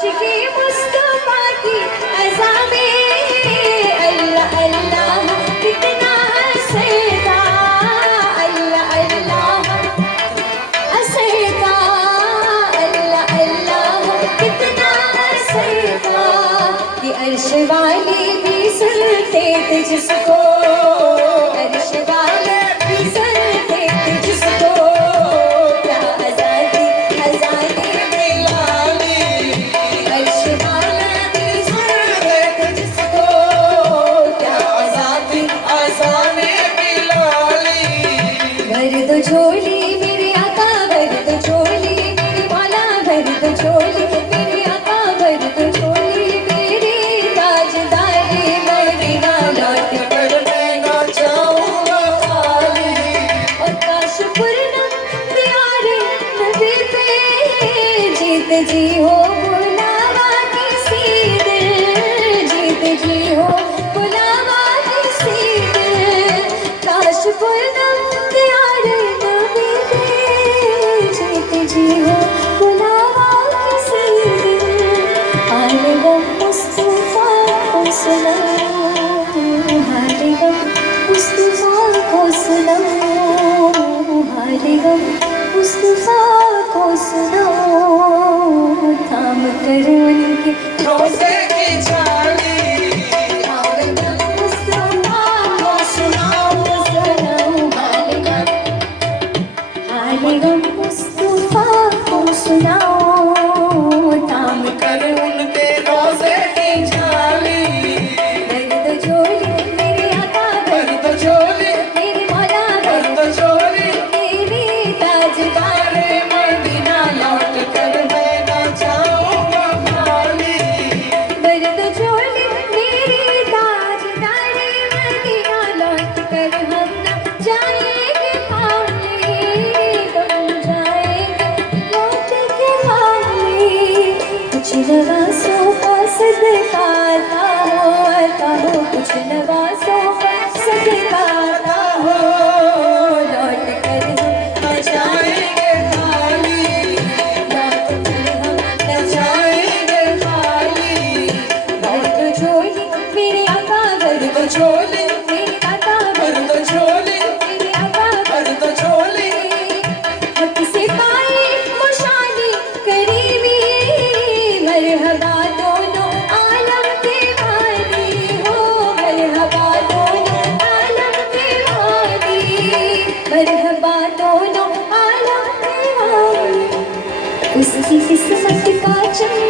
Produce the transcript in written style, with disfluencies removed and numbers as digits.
शिके मुस्तफा की अज़ा में अल्लाह अल्लाह कितना हंसता, अल्लाह अल्लाह हंसता, अल्लाह अल्लाह कितना हंसता। ये अर्श वाले भी सुनते थे जिसको, अर्श वाले भी सुनते थे जिसको, क्या आज़ादी आज़ादी बिलाली। अर्श वाले भी सुनते थे जिसको, क्या आज़ादी आज़ादी बिलाली। भर दो झोली मेरे आका, भर दो झोली मेरे मौला, भर दो झोली मेरे आका, भर दो झोली मेरे ताजदारे मदीना। लौट कर मैं ना जाऊंगा खाली, और काश पूर्णम प्यारे नबी पे जीत जी हो बुलावा किसी दिल, जीत जी हो बुलावा किसी दिल। काश पूर्णम प्यारे नबी पे जीत जी हो बुलावा किसी दिल। हाले गम मुस्तफा को सुनाओ, हाले गम मुस्तफा को सुनाओ, हाले गम मुस्तफा को सुनाओ। थाम कर उनके रोज़े की जाली, थाम कर मुस्तफा को सुनाओ, सुनाओ। हाले गम मुस्तफा को सुनाओ, थाम कर उनके रोज़े की जाली। भर दो झोली मेरे आका, भर दो झोली मेरे मौला, भर दो झोली मेरे ताजदारे मदीना। लौट कर मैं ना जाऊंगा खाली, भर दो झोली मेरे ताजदारे मदीना। लौट कर हम न जाएंगे खाली, हम जाएंगे लौट के खाली। कुछ नवाज़ों का सदका आता हो, आता हो, कुछ नवाज़ों का सदका आता हो। लौट कर हम न जाएंगे खाली, लौट कर हम न जाएंगे खाली। भर दो झोली मेरे आका, भर दो झोली मेरे आका, भर दो झोली मेरे आका, भर दो झोली। हक से पाए खुशाली करीबी, मरहबा दोनों आलम के वाली हो, मरहबा दोनों आलम के वाली, मरहबा दोनों आलम के वाली। उसकी किस्मत का चमन